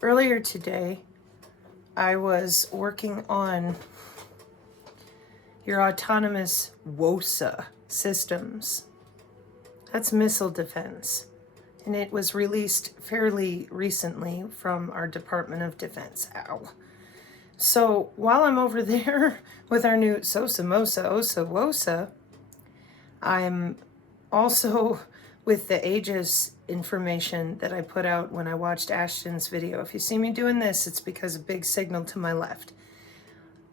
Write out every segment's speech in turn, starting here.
Earlier today, I was working on your autonomous WOSA systems. That's missile defense. And it was released fairly recently from our Department of Defense. Ow. So while I'm over there with our new SOSA, MOSA, OSA, WOSA, I'm also with the Aegis information that I put out when I watched Ashton's video. If you see me doing this, it's because a big signal to my left.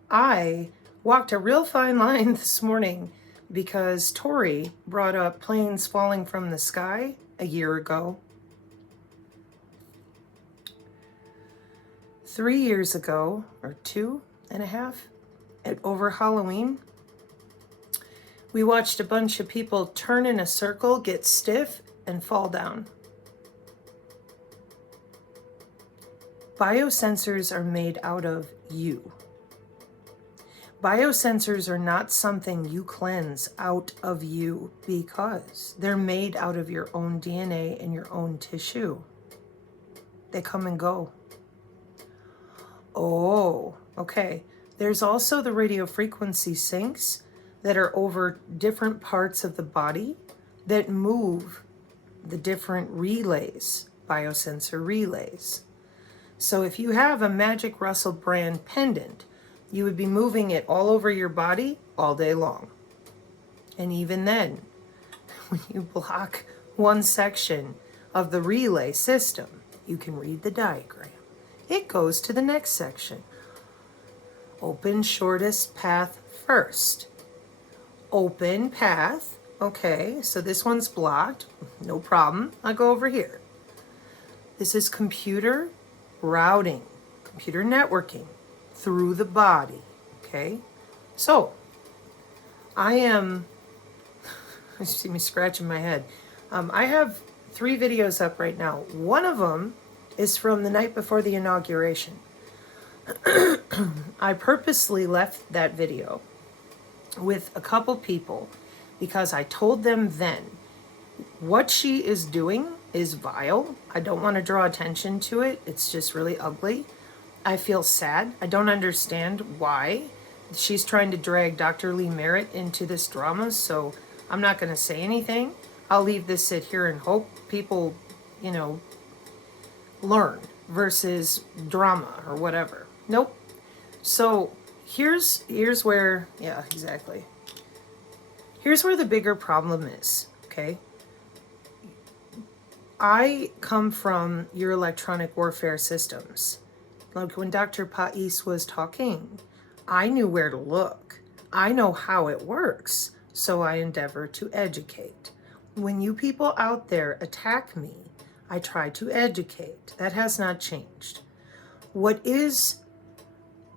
I walked a real fine line this morning because Tori brought up planes falling from the sky a year ago. 3 years ago, or 2.5, over Halloween, we watched a bunch of people turn in a circle, get stiff, and fall down. Biosensors are made out of you. Biosensors are not something you cleanse out of you because they're made out of your own DNA and your own tissue. They come and go. Oh, okay. There's also the radio frequency sinks that are over different parts of the body that move the different relays, biosensor relays. So if you have a Magic Russell brand pendant, you would be moving it all over your body all day long. And even then, when you block one section of the relay system, you can read the diagram. It goes to the next section. Open shortest path first. Open path. Okay, so this one's blocked. No problem. I'll go over here. This is computer routing, computer networking through the body. Okay, so I am, you see me scratching my head. I have 3 videos up right now. One of them is from the night before the inauguration. I purposely left that video with a couple people because I told them then what she is doing is vile. I don't want to draw attention to it. It's just really ugly. I feel sad. I don't understand why she's trying to drag Dr. Lee Merritt into this drama, so I'm not going to say anything. I'll leave this sit here and hope people, learn versus drama or whatever. Nope. So here's where, yeah, exactly. Here's where the bigger problem is, okay? I come from your electronic warfare systems. Like when Dr. Pais was talking, I knew where to look. I know how it works, so I endeavor to educate. When you people out there attack me, I try to educate. That has not changed. What is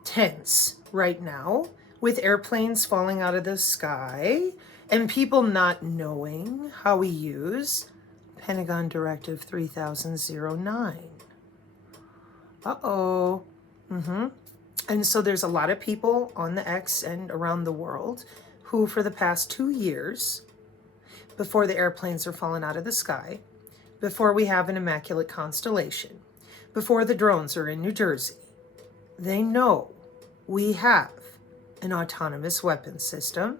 tense right now, with airplanes falling out of the sky and people not knowing how we use Pentagon Directive 3009. Uh-oh. And so there's a lot of people on the X and around the world who for the past 2 years, before the airplanes are falling out of the sky, before we have an immaculate constellation, before the drones are in New Jersey, they know we have an autonomous weapons system.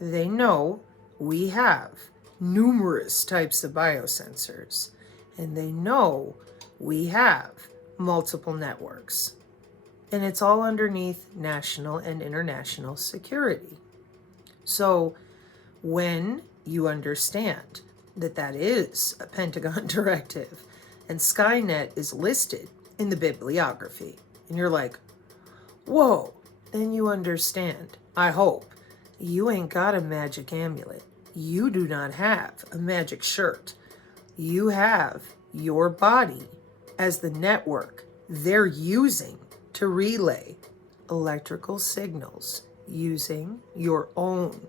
They know we have numerous types of biosensors, and they know we have multiple networks. And it's all underneath national and international security. So when you understand that that is a Pentagon directive and Skynet is listed in the bibliography, and you're like, whoa, then you understand, I hope, you ain't got a magic amulet. You do not have a magic shirt. You have your body as the network they're using to relay electrical signals using your own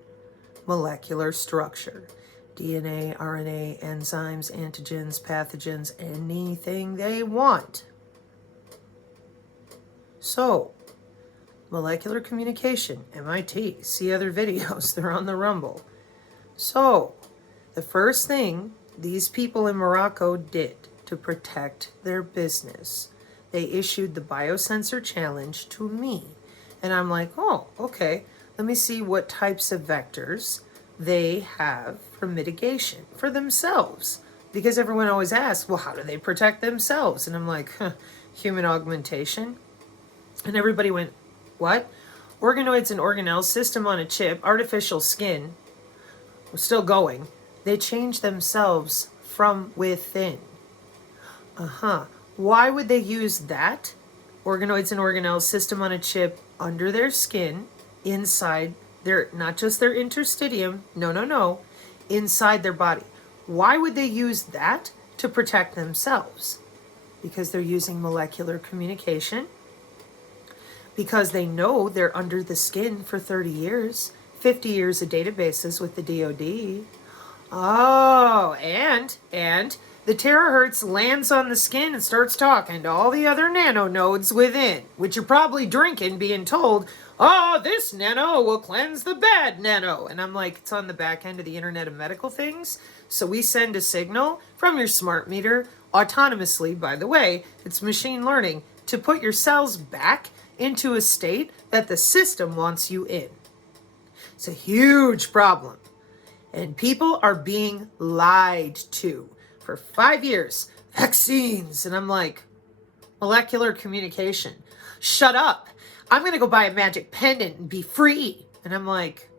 molecular structure. DNA, RNA, enzymes, antigens, pathogens, anything they want. So, molecular communication, MIT, see other videos, they're on the Rumble. So, the first thing these people in Morocco did to protect their business, they issued the biosensor challenge to me. And I'm like, oh, okay, let me see what types of vectors they have for mitigation for themselves. Because everyone always asks, well, how do they protect themselves? And I'm like, human augmentation. And everybody went, what? Organoids and organelles, system on a chip, artificial skin. We're still going. They change themselves from within. Why would they use that? Organoids and organelles, system on a chip, under their skin, inside their, not just their interstitium, no, inside their body. Why would they use that to protect themselves? Because they're using molecular communication. Because they know they're under the skin for 30 years, 50 years of databases with the DoD. Oh, and the terahertz lands on the skin and starts talking to all the other nanonodes within, which you're probably drinking, being told, oh, this nano will cleanse the bad nano. And I'm like, it's on the back end of the Internet of Medical Things. So we send a signal from your smart meter autonomously, by the way, it's machine learning, to put your cells back into a state that the system wants you in. It's a huge problem. And people are being lied to for 5 years. Vaccines. And I'm like, molecular communication. Shut up. I'm going to go buy a magic pendant and be free. And I'm like,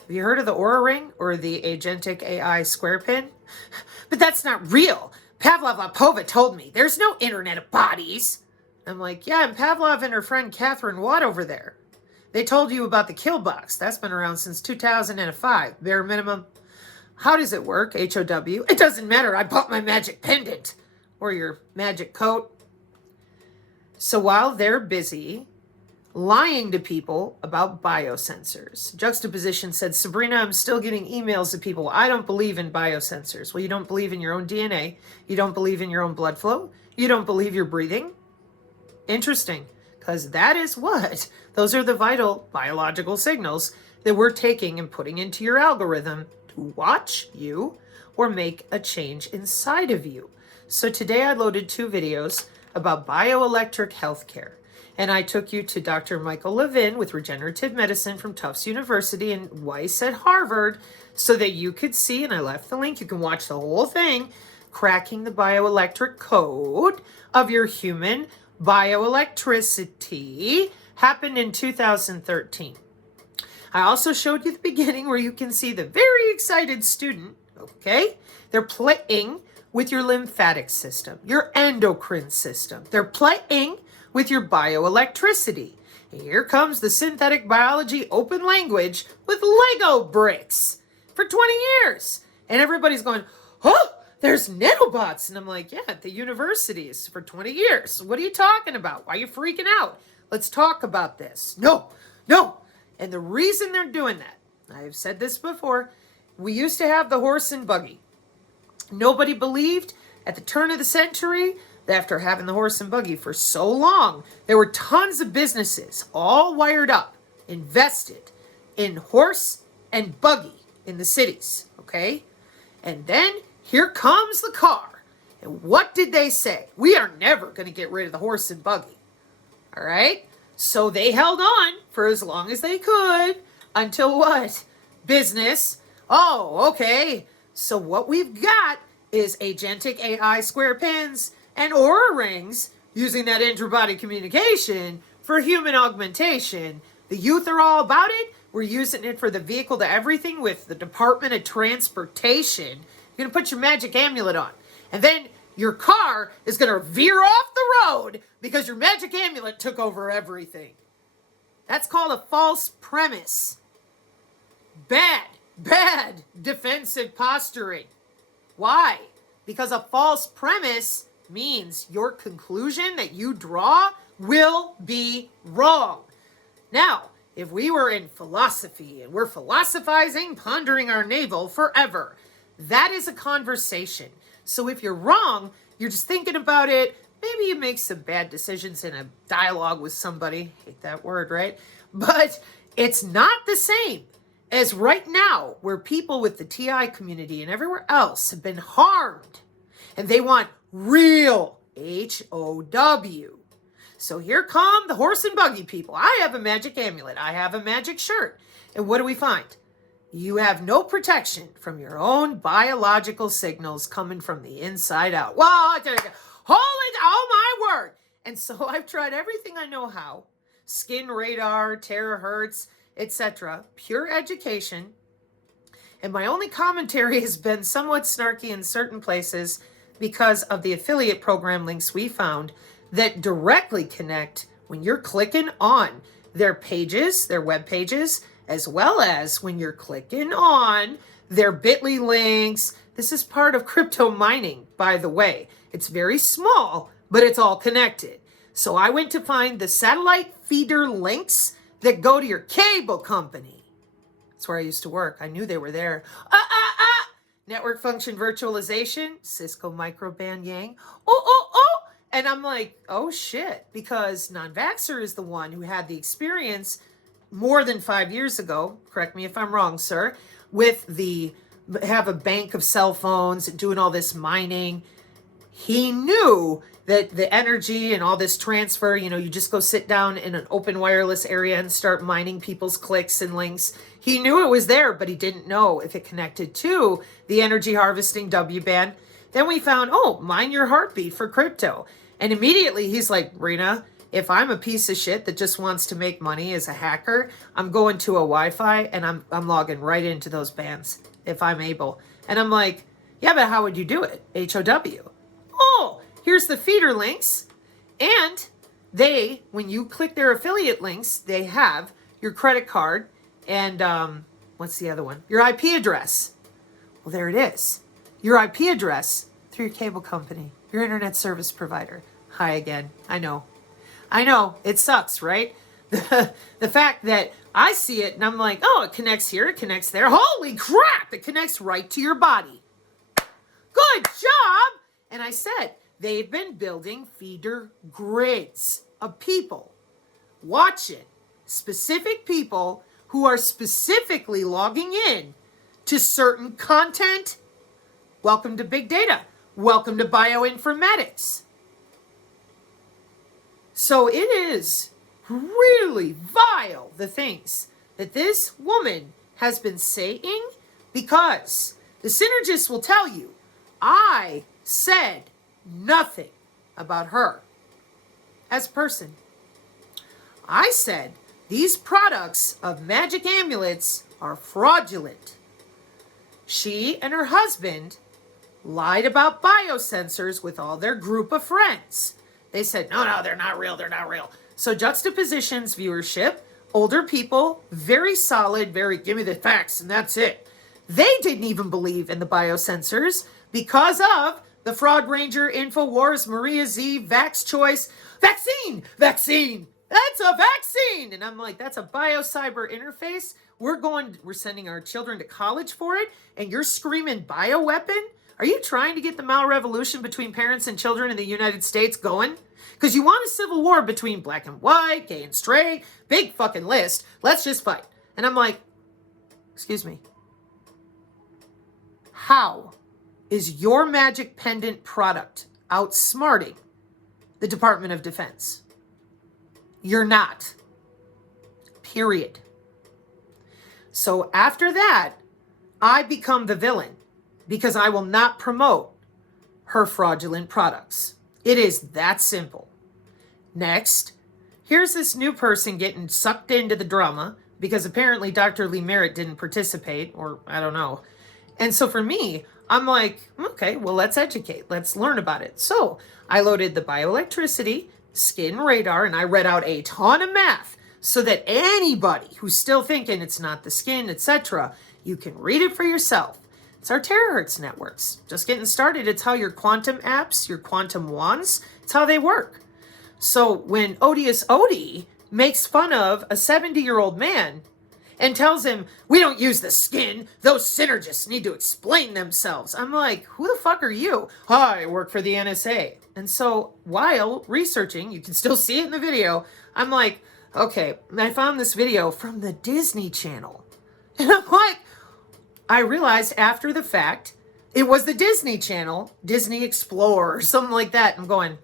have you heard of the Aura Ring or the Agentic AI square pin? But that's not real. Pavlov Lapova told me there's no internet of bodies. I'm like, yeah, and Pavlov and her friend Catherine Watt over there. They told you about the kill box. That's been around since 2005, bare minimum. How does it work, HOW? It doesn't matter. I bought my magic pendant or your magic coat. So while they're busy lying to people about biosensors, Juxtaposition said, Sabrina, I'm still getting emails of people. I don't believe in biosensors. Well, you don't believe in your own DNA. You don't believe in your own blood flow. You don't believe you're breathing. Interesting, because that is what, those are the vital biological signals that we're taking and putting into your algorithm to watch you or make a change inside of you. So today I loaded 2 videos about bioelectric healthcare. And I took you to Dr. Michael Levin with regenerative medicine from Tufts University and Weiss at Harvard so that you could see, and I left the link, you can watch the whole thing, cracking the bioelectric code of your human bioelectricity happened in 2013. I also showed you the beginning where you can see the very excited student, okay? They're playing with your lymphatic system, your endocrine system. They're playing with your bioelectricity. And here comes the synthetic biology open language with Lego bricks for 20 years. And everybody's going, oh, there's nanobots. And I'm like, yeah, at the universities for 20 years. What are you talking about? Why are you freaking out? Let's talk about this. No. And the reason they're doing that, I've said this before, we used to have the horse and buggy. Nobody believed at the turn of the century that after having the horse and buggy for so long, there were tons of businesses all wired up, invested in horse and buggy in the cities, okay? And then here comes the car. And what did they say? We are never going to get rid of the horse and buggy. All right? So they held on for as long as they could until what? Business. Oh, okay. So what we've got is agentic AI square pins and Aura rings using that interbody communication for human augmentation. The youth are all about it. We're using it for the vehicle to everything with the Department of Transportation. You're going to put your magic amulet on. And then your car is going to veer off the road because your magic amulet took over everything. That's called a false premise. Bad defensive posturing. Why? Because a false premise means your conclusion that you draw will be wrong. Now, if we were in philosophy and we're philosophizing, pondering our navel forever, that is a conversation. So if you're wrong, you're just thinking about it. Maybe you make some bad decisions in a dialogue with somebody. Hate that word, right? But it's not the same as right now where people with the TI community and everywhere else have been harmed. And they want real HOW. So here come the horse and buggy people. I have a magic amulet. I have a magic shirt. And what do we find? You have no protection from your own biological signals coming from the inside out. Well, there you go. Oh my word. And so I've tried everything I know how. Skin radar, terahertz, etc. Pure education. And my only commentary has been somewhat snarky in certain places because of the affiliate program links we found that directly connect when you're clicking on their pages, their web pages, as well as when you're clicking on their bit.ly links. This is part of crypto mining, by the way. It's very small, but it's all connected. So I went to find the satellite feeder links that go to your cable company. That's where I used to work. I knew they were there. Network function virtualization, Cisco microband Yang. Oh. And I'm like, oh shit, because non-vaxxer is the one who had the experience more than 5 years ago, correct me if I'm wrong, sir, have a bank of cell phones and doing all this mining. He knew that the energy and all this transfer, you just go sit down in an open wireless area and start mining people's clicks and links. He knew it was there, but he didn't know if it connected to the energy harvesting W-band. Then we found, mine your heartbeat for crypto. And immediately he's like, Sabrina, if I'm a piece of shit that just wants to make money as a hacker, I'm going to a Wi-Fi and I'm logging right into those bands if I'm able. And I'm like, yeah, but how would you do it? HOW. Oh, here's the feeder links. And when you click their affiliate links, they have your credit card and what's the other one? Your IP address. Well, there it is. Your IP address through your cable company, your internet service provider. Hi again. I know, it sucks, right? The fact that I see it and I'm like, it connects here, it connects there. Holy crap, it connects right to your body. Good job. And I said, they've been building feeder grids of people. Watch it. Specific people who are specifically logging in to certain content. Welcome to big data. Welcome to bioinformatics. So it is really vile, the things that this woman has been saying, because the Psynergist will tell you, I said nothing about her as a person. I said these products of magic amulets are fraudulent. She and her husband lied about biosensors with all their group of friends. They said, no, they're not real. So juxtapositions viewership, older people, very solid, give me the facts and that's it. They didn't even believe in the biosensors because of the Fraud Ranger, InfoWars, Maria Z, Vax Choice, vaccine. That's a vaccine. And I'm like, that's a biocyber interface. We're sending our children to college for it. And you're screaming bioweapon? Are you trying to get the malrevolution between parents and children in the United States going? Because you want a civil war between black and white, gay and straight, big fucking list. Let's just fight. And I'm like, excuse me. How is your magic pendant product outsmarting the Department of Defense? You're not. Period. So after that, I become the villain because I will not promote her fraudulent products. It is that simple. Next, here's this new person getting sucked into the drama because apparently Dr. Lee Merritt didn't participate, or I don't know. And so for me, I'm like, okay, well, let's educate. Let's learn about it. So I loaded the bioelectricity, skin radar, and I read out a ton of math so that anybody who's still thinking it's not the skin, etc., you can read it for yourself. It's our terahertz networks. Just getting started. It's how your quantum apps, your quantum wands, it's how they work. So when Odious Odie makes fun of a 70-year-old man and tells him, we don't use the skin, those synergists need to explain themselves. I'm like, who the fuck are you? I work for the NSA. And so while researching, you can still see it in the video, I'm like, okay, I found this video from the Disney Channel. And I'm like, I realized after the fact, it was the Disney Channel, Disney Explorer, or something like that. I'm going,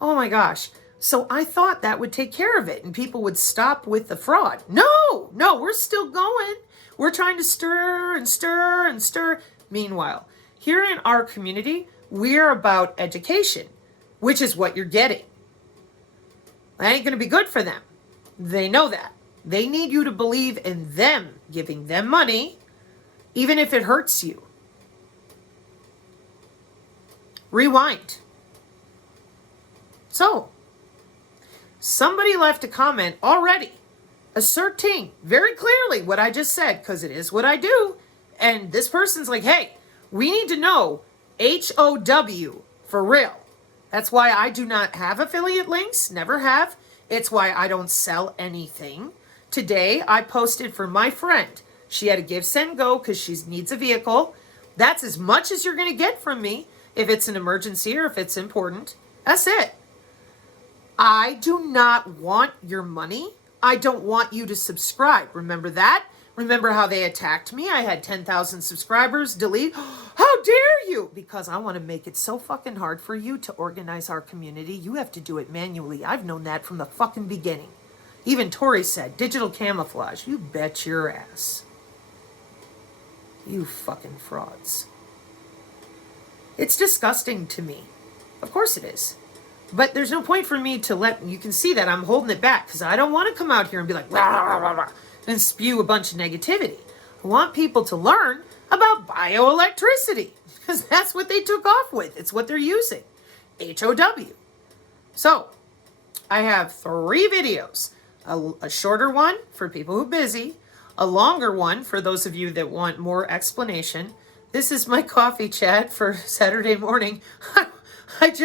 Oh my gosh. So I thought that would take care of it and people would stop with the fraud. No, we're still going. We're trying to stir and stir and stir. Meanwhile, here in our community, we're about education, which is what you're getting. That ain't going to be good for them. They know that. They need you to believe in them, giving them money, even if it hurts you. Rewind. So, somebody left a comment already asserting very clearly what I just said, because it is what I do. And this person's like, hey, we need to know HOW for real. That's why I do not have affiliate links, never have. It's why I don't sell anything. Today, I posted for my friend. She had a give, send, go because she needs a vehicle. That's as much as you're going to get from me if it's an emergency or if it's important. That's it. I do not want your money. I don't want you to subscribe. Remember that? Remember how they attacked me? I had 10,000 subscribers. Delete. How dare you? Because I want to make it so fucking hard for you to organize our community. You have to do it manually. I've known that from the fucking beginning. Even Tori said, digital camouflage. You bet your ass. You fucking frauds. It's disgusting to me. Of course it is. But there's no point for me to you can see that I'm holding it back because I don't want to come out here and be like, rah, rah, rah, rah, and spew a bunch of negativity. I want people to learn about bioelectricity because that's what they took off with. It's what they're using. HOW. So I have 3 videos, a shorter one for people who are busy, a longer one for those of you that want more explanation. This is my coffee chat for Saturday morning. It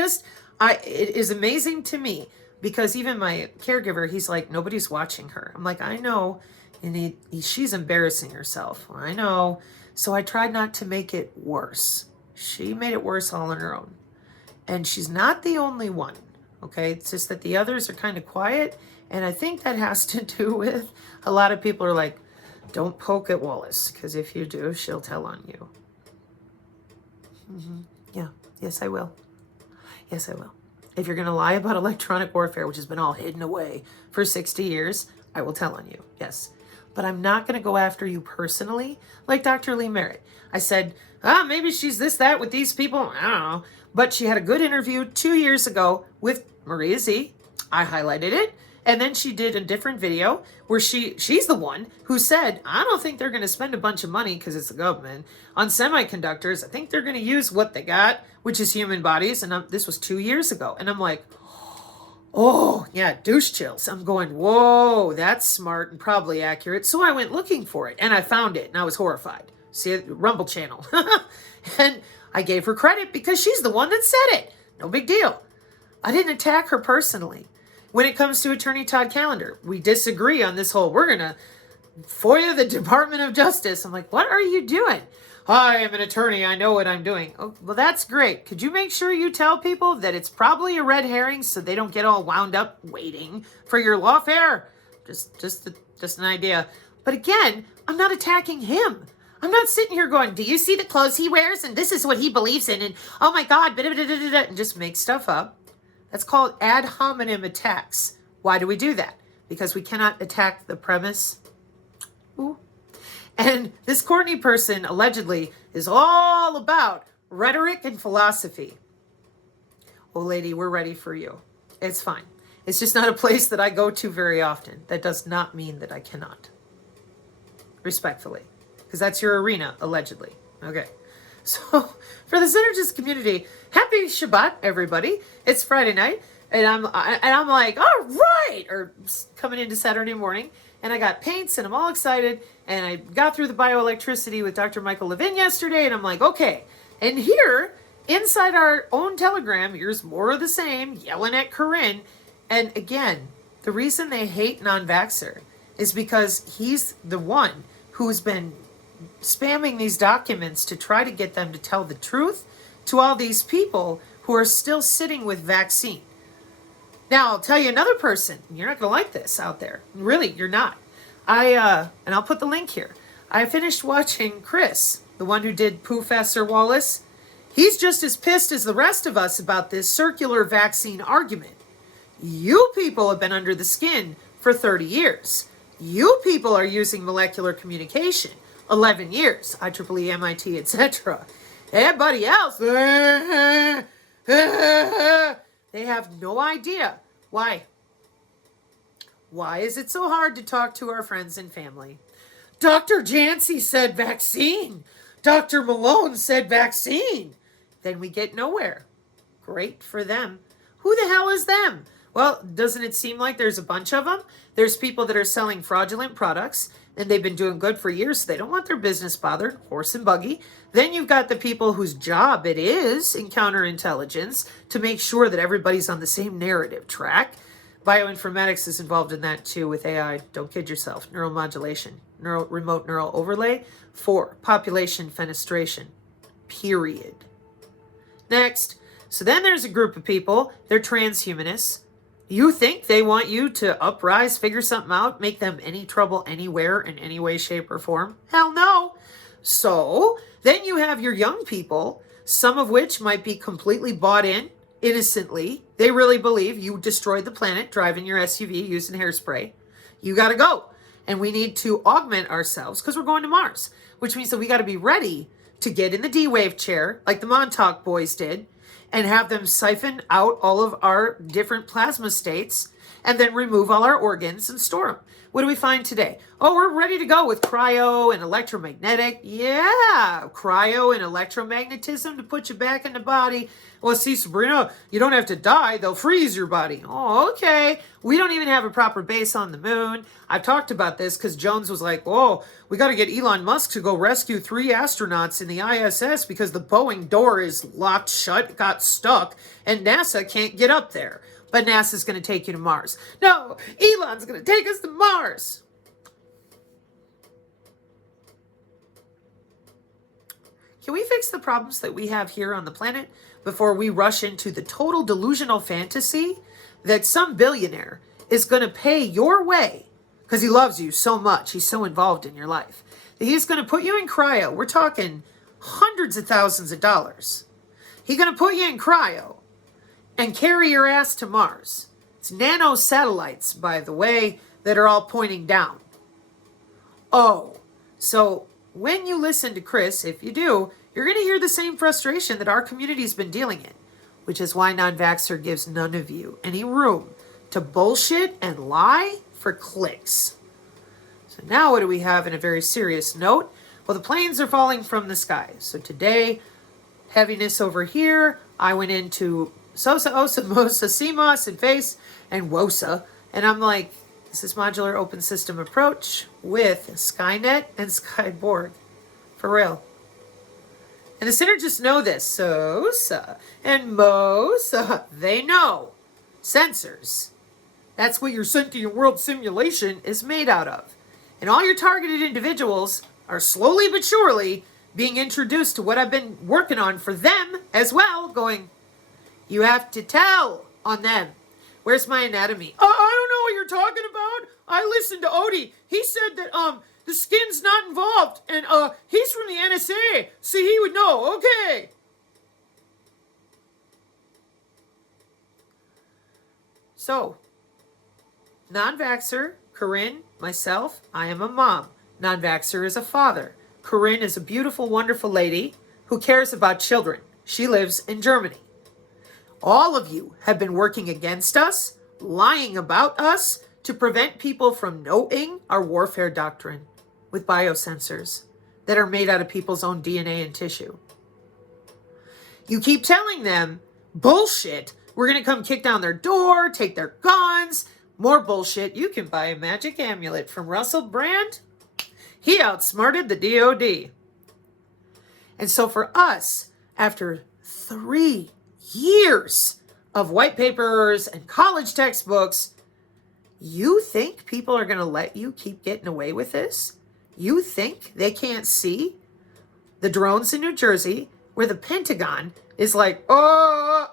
is amazing to me because even my caregiver, he's like, nobody's watching her. I'm like, I know. And she's embarrassing herself. I know. So I tried not to make it worse. She made it worse all on her own. And she's not the only one. Okay. It's just that the others are kind of quiet. And I think that has to do with a lot of people are like, don't poke at Wallace. Because if you do, she'll tell on you. Yeah. Yes, I will. Yes, I will. If you're going to lie about electronic warfare, which has been all hidden away for 60 years, I will tell on you. Yes. But I'm not going to go after you personally like Dr. Lee Merritt. I said, maybe she's this, that with these people. I don't know. But she had a good interview 2 years ago with Maria Z. I highlighted it. And then she did a different video where she's the one who said, I don't think they're going to spend a bunch of money because it's the government on semiconductors. I think they're going to use what they got, which is human bodies. And this was 2 years ago. And I'm like, oh, yeah, douche chills. I'm going, whoa, that's smart and probably accurate. So I went looking for it and I found it and I was horrified. See, Rumble channel. And I gave her credit because she's the one that said it. No big deal. I didn't attack her personally. When it comes to Attorney Todd Callender, we disagree on this whole, we're going to FOIA the Department of Justice. I'm like, what are you doing? I am an attorney. I know what I'm doing. Oh, well, that's great. Could you make sure you tell people that it's probably a red herring so they don't get all wound up waiting for your lawfare? Just an idea. But again, I'm not attacking him. I'm not sitting here going, do you see the clothes he wears? And this is what he believes in. And oh my God, and just make stuff up. That's called ad hominem attacks. Why do we do that? Because we cannot attack the premise. Ooh. And this Courtney person allegedly is all about rhetoric and philosophy. Oh, lady, we're ready for you. It's fine. It's just not a place that I go to very often. That does not mean that I cannot. Respectfully. Because that's your arena, allegedly. Okay. So, for the Synergist community, happy Shabbat, everybody. It's Friday night, and I'm like, all right, or coming into Saturday morning, and I got paints, and I'm all excited, and I got through the bioelectricity with Dr. Michael Levin yesterday, and I'm like, okay. And here, inside our own Telegram, here's more of the same, yelling at Corinne, and again, the reason they hate non-vaxxer is because he's the one who's been spamming these documents to try to get them to tell the truth to all these people who are still sitting with vaccine. Now, I'll tell you another person. You're not going to like this out there. Really, you're not. And I'll put the link here. I finished watching Chris, the one who did Professor Wallace. He's just as pissed as the rest of us about this circular vaccine argument. You people have been under the skin for 30 years. You people are using molecular communication 11 years, IEEE, MIT, etc. Everybody else, they have no idea. Why? Why is it so hard to talk to our friends and family? Dr. Jancy said vaccine. Dr. Malone said vaccine. Then we get nowhere. Great for them. Who the hell is them? Well, doesn't it seem like there's a bunch of them? There's people that are selling fraudulent products, and they've been doing good for years, so they don't want their business bothered, horse and buggy. Then you've got the people whose job it is in counterintelligence to make sure that everybody's on the same narrative track. Bioinformatics is involved in that too with AI. Don't kid yourself. Neuromodulation, remote neural overlay for population fenestration. Period. Next. So then there's a group of people. They're transhumanists. You think they want you to uprise, figure something out, make them any trouble anywhere in any way, shape, or form? Hell no. So then you have your young people, some of which might be completely bought in innocently. They really believe you destroyed the planet driving your SUV using hairspray. You got to go. And we need to augment ourselves because we're going to Mars, which means that we got to be ready to get in the D-Wave chair like the Montauk boys did and have them siphon out all of our different plasma states and then remove all our organs and store them. What do we find today? Oh, we're ready to go with cryo and electromagnetic. Yeah, cryo and electromagnetism to put you back in the body. Well, see, Sabrina, you don't have to die. They'll freeze your body. Oh, okay. We don't even have a proper base on the moon. I've talked about this because Jones was like, oh, we got to get Elon Musk to go rescue 3 astronauts in the ISS because the Boeing door is locked shut, got stuck, and NASA can't get up there. But NASA's going to take you to Mars. No, Elon's going to take us to Mars. Can we fix the problems that we have here on the planet before we rush into the total delusional fantasy that some billionaire is going to pay your way because he loves you so much, he's so involved in your life, that he's going to put you in cryo. We're talking hundreds of thousands of dollars. He's going to put you in cryo and carry your ass to Mars. It's nano satellites, by the way, that are all pointing down. Oh, so when you listen to Chris, if you do, you're going to hear the same frustration that our community's been dealing in, which is why non-vaxxer gives none of you any room to bullshit and lie for clicks. So now what do we have in a very serious note? Well, the planes are falling from the sky. So today, heaviness over here. I went into Sosa, Osa, Mosa, CMOS, and Face, and WOSA. And I'm like, this is modular open system approach with Skynet and Skyborg. For real. And the Synergists know this. Sosa and Mosa, they know. Sensors. That's what your sentient world simulation is made out of. And all your targeted individuals are slowly but surely being introduced to what I've been working on for them as well, going, you have to tell on them. Where's my anatomy? I don't know what you're talking about. I listened to Odie. He said that the skin's not involved, and he's from the NSA, so he would know. Okay. So, non-vaxxer, Corinne, myself, I am a mom. Non-vaxxer is a father. Corinne is a beautiful, wonderful lady who cares about children. She lives in Germany. All of you have been working against us, lying about us, to prevent people from knowing our warfare doctrine with biosensors that are made out of people's own DNA and tissue. You keep telling them, bullshit, we're going to come kick down their door, take their guns, more bullshit. You can buy a magic amulet from Russell Brand. He outsmarted the DOD. And so for us, after 3 years of white papers and college textbooks, you think people are going to let you keep getting away with this? You think they can't see the drones in New Jersey where the Pentagon is like, oh,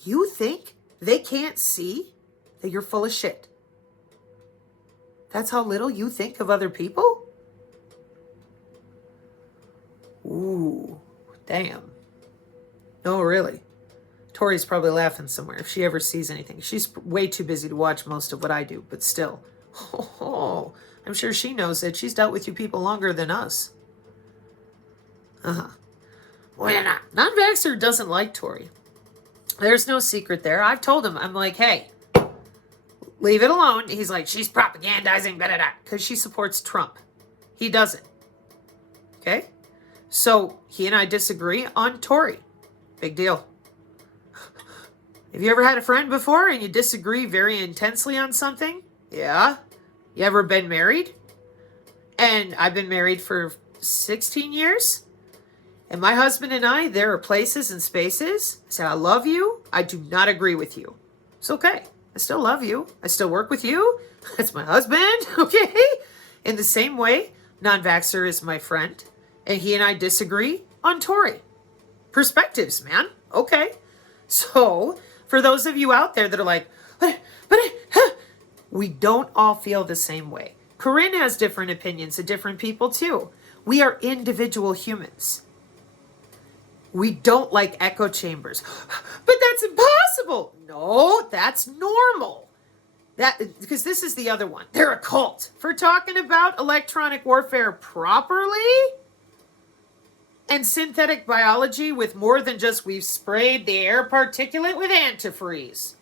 you think they can't see that you're full of shit? That's how little you think of other people? Ooh, damn. Oh, really? Tori's probably laughing somewhere if she ever sees anything. She's way too busy to watch most of what I do, but still. Oh, I'm sure she knows it. She's dealt with you people longer than us. Uh-huh. Well, non-vaxxer doesn't like Tori. There's no secret there. I've told him, I'm like, hey, leave it alone. He's like, she's propagandizing, da da da, because she supports Trump. He doesn't. Okay? So he and I disagree on Tori. Big deal. Have you ever had a friend before and you disagree very intensely on something? Yeah. You ever been married? And I've been married for 16 years. And my husband and I, there are places and spaces. I said, I love you. I do not agree with you. It's okay. I still love you. I still work with you. That's my husband. Okay. In the same way, non-vaxxer is my friend. And he and I disagree on Tori. Perspectives, man. Okay. So, for those of you out there that are like, we don't all feel the same way. Corinne has different opinions of different people too. We are individual humans. We don't like echo chambers. But that's impossible. No, that's normal. Because this is the other one. They're a cult for talking about electronic warfare properly and synthetic biology with more than just we've sprayed the air particulate with antifreeze.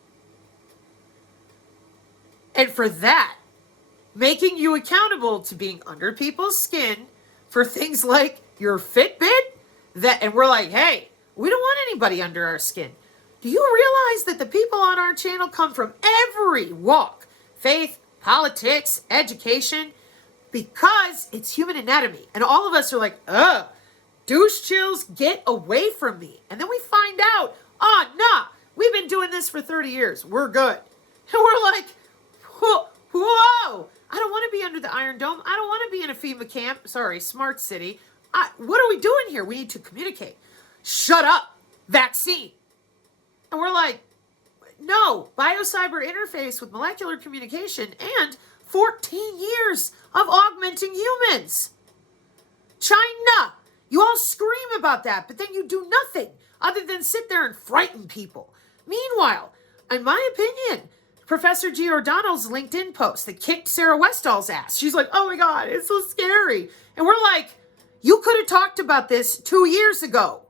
And for that, making you accountable to being under people's skin for things like your Fitbit, and we're like, hey, we don't want anybody under our skin. Do you realize that the people on our channel come from every walk, faith, politics, education, because it's human anatomy. And all of us are like, douche chills, get away from me. And then we find out, nah, we've been doing this for 30 years. We're good. And we're like, whoa, I don't want to be under the Iron Dome. I don't want to be in a FEMA camp. Sorry, Smart City. What are we doing here? We need to communicate. Shut up. Vaccine. And we're like, no, biocyber interface with molecular communication and 14 years of augmenting humans. China. You all scream about that, but then you do nothing other than sit there and frighten people. Meanwhile, in my opinion, Professor Giordano's LinkedIn post that kicked Sarah Westall's ass. She's like, oh my God, it's so scary. And we're like, you could have talked about this 2 years ago.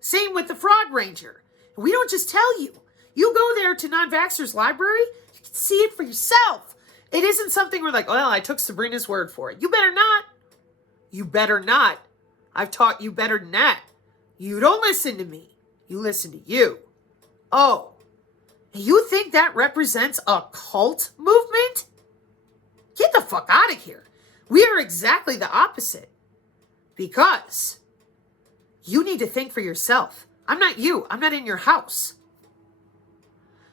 Same with the Fraud Ranger. We don't just tell you. You go there to Non-Vaxxer's library, you can see it for yourself. It isn't something we're like, well, I took Sabrina's word for it. You better not. You better not. I've taught you better than that. You don't listen to me. You listen to you. Oh, you think that represents a cult movement? Get the fuck out of here. We are exactly the opposite. Because you need to think for yourself. I'm not you. I'm not in your house.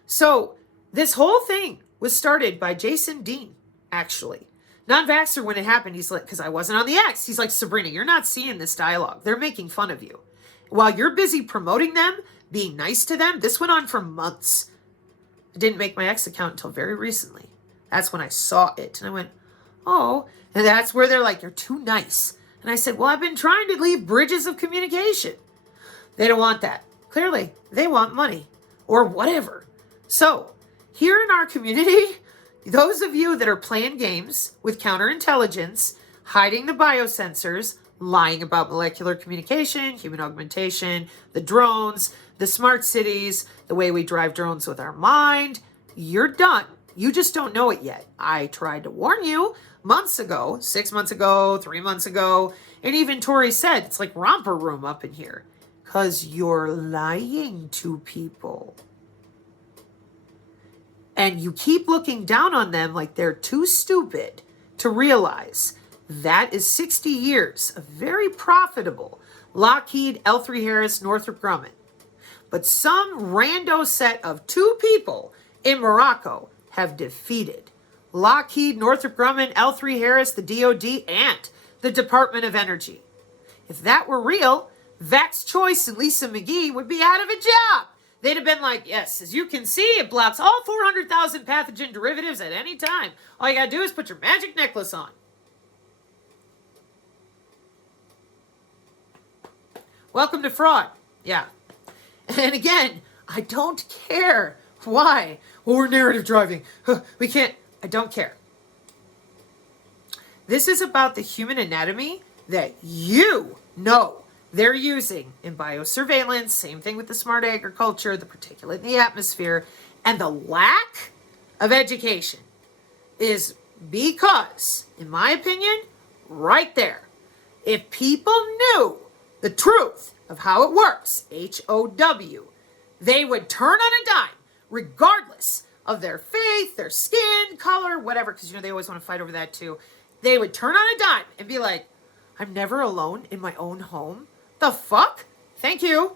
So this whole thing was started by Jason Dean, actually. Non-vaxxer, when it happened, he's like, because I wasn't on the X, he's like, Sabrina, you're not seeing this dialogue. They're making fun of you. While you're busy promoting them, being nice to them, this went on for months. I didn't make my X account until very recently. That's when I saw it. And I went, oh. And that's where they're like, you're too nice. And I said, well, I've been trying to leave bridges of communication. They don't want that. Clearly, they want money or whatever. So, here in our community, those of you that are playing games with counterintelligence, hiding the biosensors, lying about molecular communication, human augmentation, the drones, the smart cities, the way we drive drones with our mind, you're done. You just don't know it yet. I tried to warn you months ago, 6 months ago, 3 months ago, and even Tori said, it's like romper room up in here. Because you're lying to people. And you keep looking down on them like they're too stupid to realize that is 60 years of very profitable Lockheed, L3 Harris, Northrop Grumman. But some rando set of 2 people in Morocco have defeated Lockheed, Northrop Grumman, L3 Harris, the DoD, and the Department of Energy. If that were real, Vax Choice and Lisa McGee would be out of a job. They'd have been like, yes, as you can see, it blocks all 400,000 pathogen derivatives at any time. All you gotta do is put your magic necklace on. Welcome to fraud. Yeah. And again, I don't care. Why? Well, we're narrative driving. We can't. I don't care. This is about the human anatomy that you know they're using in biosurveillance. Same thing with the smart agriculture, the particulate in the atmosphere. And the lack of education is because, in my opinion, right there, if people knew the truth of how it works, HOW, they would turn on a dime, regardless of their faith, their skin color, whatever, because, they always want to fight over that too. They would turn on a dime and be like, I'm never alone in my own home. The fuck? Thank you.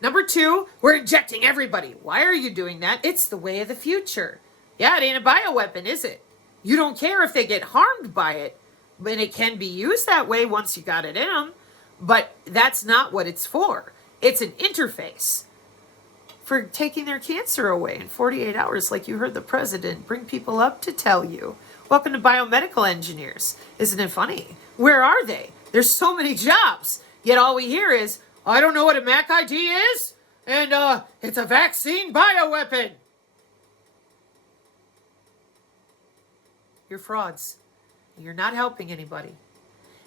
Number 2, we're injecting everybody. Why are you doing that? It's the way of the future. Yeah, it ain't a bioweapon, is it? You don't care if they get harmed by it, but it can be used that way once you got it in them. But that's not what it's for. It's an interface for taking their cancer away in 48 hours, like you heard the president bring people up to tell you. Welcome to biomedical engineers. Isn't it funny? Where are they? There's so many jobs. Yet all we hear is, I don't know what a Mac ID is, and it's a vaccine bioweapon. You're frauds. You're not helping anybody.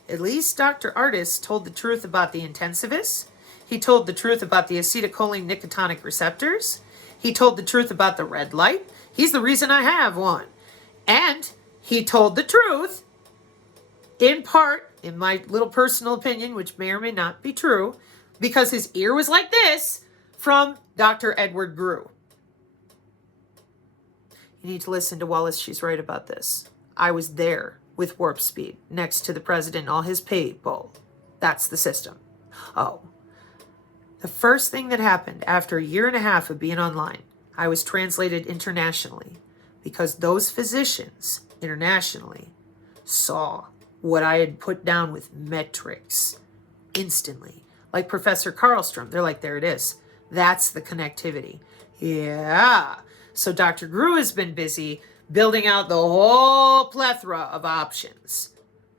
At least Dr. Artis told the truth about the intensivists. He told the truth about the acetylcholine nicotinic receptors. He told the truth about the red light. He's the reason I have one. And he told the truth, in part, in my little personal opinion, which may or may not be true, because his ear was like this from Dr. Edward Grew. You need to listen to Wallace. She's right about this. I was there with Warp Speed next to the president and all his people. That's the system. Oh. The first thing that happened after a year and a half of being online, I was translated internationally because those physicians internationally saw what I had put down with metrics instantly. Like Professor Karlstrom, they're like, there it is. That's the connectivity. Yeah. So Dr. Grew has been busy building out the whole plethora of options.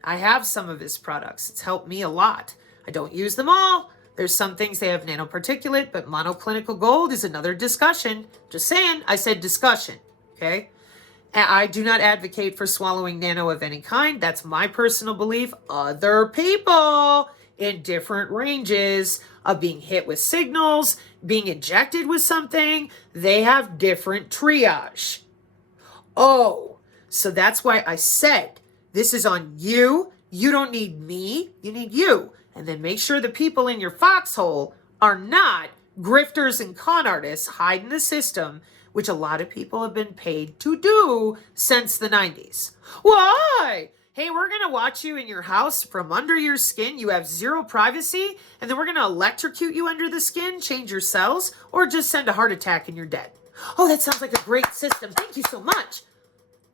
I have some of his products. It's helped me a lot. I don't use them all. There's some things they have nanoparticulate, but monoclinical gold is another discussion. Just saying, I said discussion, okay? I do not advocate for swallowing nano of any kind. That's my personal belief. Other people in different ranges of being hit with signals, being injected with something, they have different triage. Oh, so that's why I said this is on you. You don't need me. You need you. And then make sure the people in your foxhole are not grifters and con artists hiding the system, which a lot of people have been paid to do since the 90s. Why? Hey, we're going to watch you in your house from under your skin. You have zero privacy. And then we're going to electrocute you under the skin, change your cells, or just send a heart attack and you're dead. Oh, that sounds like a great system. Thank you so much.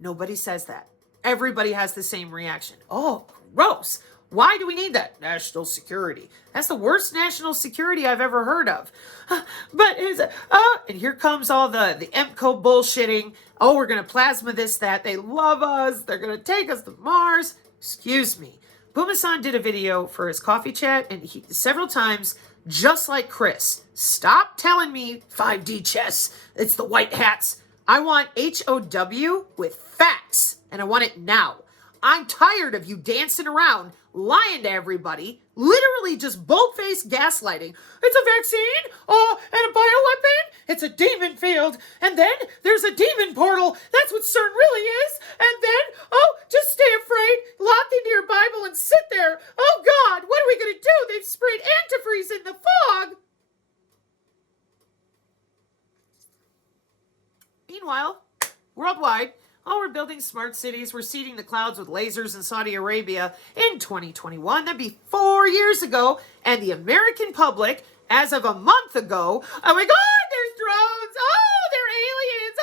Nobody says that. Everybody has the same reaction. Oh, gross. Why do we need that? National security. That's the worst national security I've ever heard of. And here comes all the EMCO bullshitting. Oh, we're going to plasma this, that. They love us. They're going to take us to Mars. Excuse me. Boomasan did a video for his coffee chat, and he several times, just like Chris, stop telling me 5D chess. It's the white hats. I want HOW with facts, and I want it now. I'm tired of you dancing around, lying to everybody, literally just bold-faced gaslighting. It's a vaccine, and a bioweapon. It's a demon field, and then there's a demon portal. That's what CERN really is. And then, just stay afraid, locked into your Bible, and sit there. Oh, God, what are we going to do? They've sprayed antifreeze in the fog. Meanwhile, worldwide, we're building smart cities. We're seeding the clouds with lasers in Saudi Arabia in 2021. That'd be 4 years ago. And the American public, as of a month ago, oh my God, there's drones. Oh, they're aliens.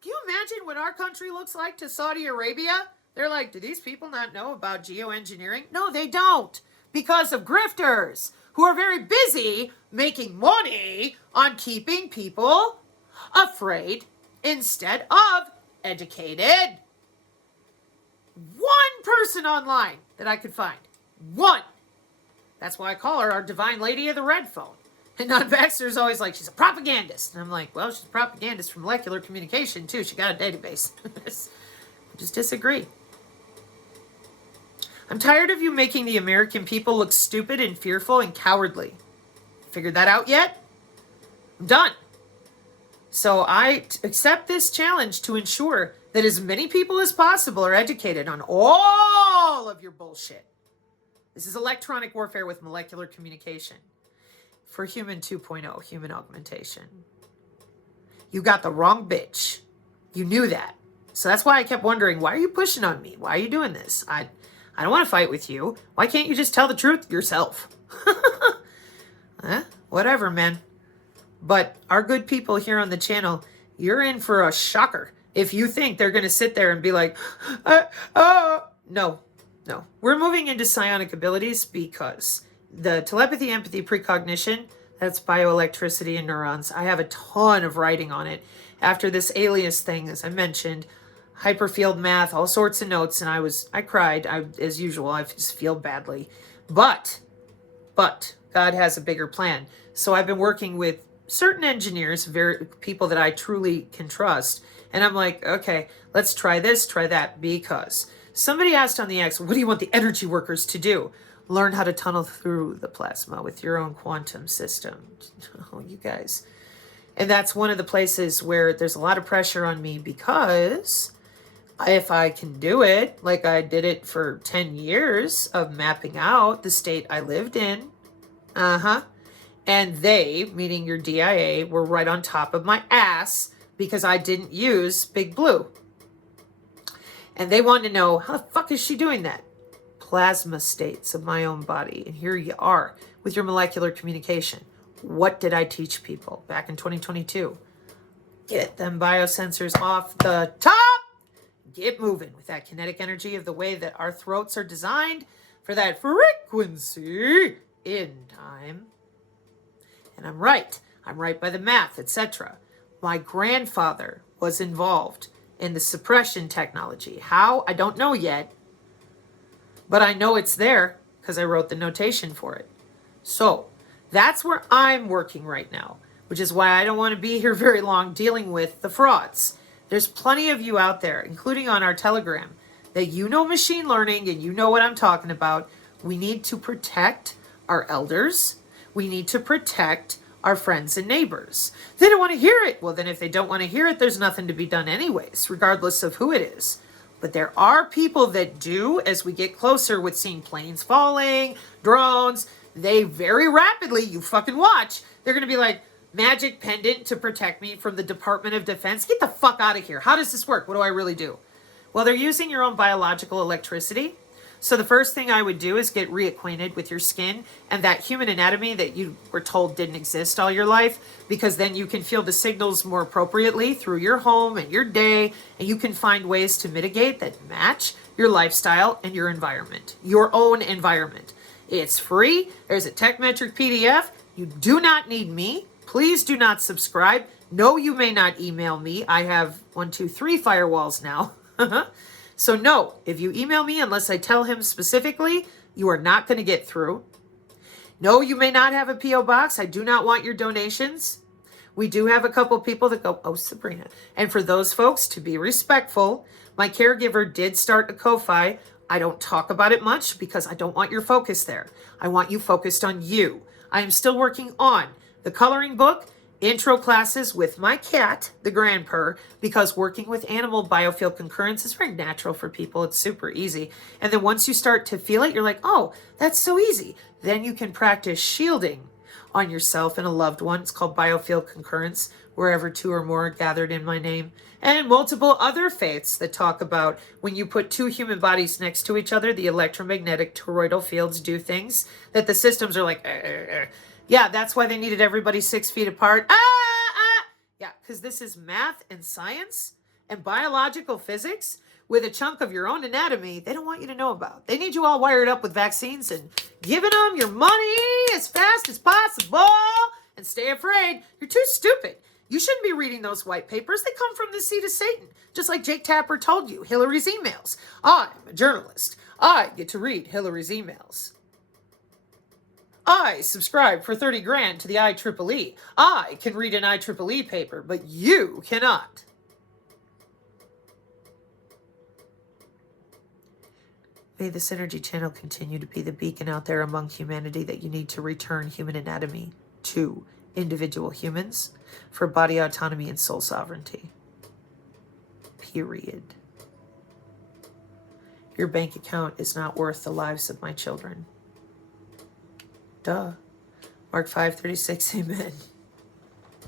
Can you imagine what our country looks like to Saudi Arabia? They're like, do these people not know about geoengineering? No, they don't. Because of grifters who are very busy making money on keeping people afraid instead of educated. One person online that I could find. One. That's why I call her our divine lady of the red phone. And non-vaxxers always like, she's a propagandist. And I'm like, well, she's a propagandist for molecular communication, too. She got a database. Just disagree. I'm tired of you making the American people look stupid and fearful and cowardly. Figured that out yet? I'm done. So I accept this challenge to ensure that as many people as possible are educated on all of your bullshit. This is electronic warfare with molecular communication for human 2.0, human augmentation. You got the wrong bitch. You knew that. So that's why I kept wondering, why are you pushing on me? Why are you doing this? I don't want to fight with you. Why can't you just tell the truth yourself? Whatever, man. But our good people here on the channel, you're in for a shocker if you think they're going to sit there and be like, no. We're moving into psionic abilities because the telepathy, empathy, precognition, that's bioelectricity and neurons. I have a ton of writing on it. After this alias thing, as I mentioned, hyperfield math, all sorts of notes, and I cried, as usual. I just feel badly. But God has a bigger plan. So I've been working with certain engineers, people that I truly can trust, and I'm like, okay, let's try this, try that, because somebody asked on the X, what do you want the energy workers to do? Learn how to tunnel through the plasma with your own quantum system. Oh, you guys. And that's one of the places where there's a lot of pressure on me, because if I can do it, like I did it for 10 years of mapping out the state I lived in, and they, meaning your DIA, were right on top of my ass because I didn't use Big Blue. And they wanted to know, how the fuck is she doing that? Plasma states of my own body. And here you are with your molecular communication. What did I teach people back in 2022? Get them biosensors off the top. Get moving with that kinetic energy of the way that our throats are designed for that frequency in time. And I'm right by the math, etc. My grandfather was involved in the suppression technology. How? I don't know yet. But I know it's there because I wrote the notation for it. So that's where I'm working right now, which is why I don't want to be here very long dealing with the frauds. There's plenty of you out there, including on our Telegram, that you know machine learning and you know what I'm talking about. We need to protect our elders. We need to protect our friends and neighbors. They don't want to hear it. Well, then if they don't want to hear it, there's nothing to be done anyways, regardless of who it is. But there are people that do, as we get closer with seeing planes falling, drones, they very rapidly, you fucking watch, they're going to be like, magic pendant to protect me from the Department of Defense. Get the fuck out of here. How does this work? What do I really do? Well, they're using your own biological electricity. So the first thing I would do is get reacquainted with your skin and that human anatomy that you were told didn't exist all your life, because then you can feel the signals more appropriately through your home and your day, and you can find ways to mitigate that match your lifestyle and your environment, your own environment. It's free. There's a TechMetric PDF. You do not need me. Please do not subscribe. No, you may not email me. I have 1, 2, 3 firewalls now. So no, if you email me, unless I tell him specifically, you are not going to get through. No, you may not have a P.O. box. I do not want your donations. We do have a couple people that go, oh, Sabrina. And for those folks, to be respectful, my caregiver did start a Ko-Fi. I don't talk about it much because I don't want your focus there. I want you focused on you. I am still working on the coloring book, intro classes with my cat, the grandpur, because working with animal biofield concurrence is very natural for people. It's super easy. And then once you start to feel it, you're like, oh, that's so easy. Then you can practice shielding on yourself and a loved one. It's called biofield concurrence, wherever 2 or more are gathered in my name. And multiple other faiths that talk about when you put 2 human bodies next to each other, the electromagnetic toroidal fields do things that the systems are like, Yeah, that's why they needed everybody 6 feet apart. Yeah, because this is math and science and biological physics with a chunk of your own anatomy they don't want you to know about. They need you all wired up with vaccines and giving them your money as fast as possible. And stay afraid. You're too stupid. You shouldn't be reading those white papers. They come from the seat of Satan. Just like Jake Tapper told you, Hillary's emails. I'm a journalist. I get to read Hillary's emails. I subscribe for 30 grand to the IEEE. I can read an IEEE paper, but you cannot. May the Synergy channel continue to be the beacon out there among humanity that you need to return human anatomy to individual humans for body autonomy and soul sovereignty. Period. Your bank account is not worth the lives of my children. Duh. Mark 5:36, amen.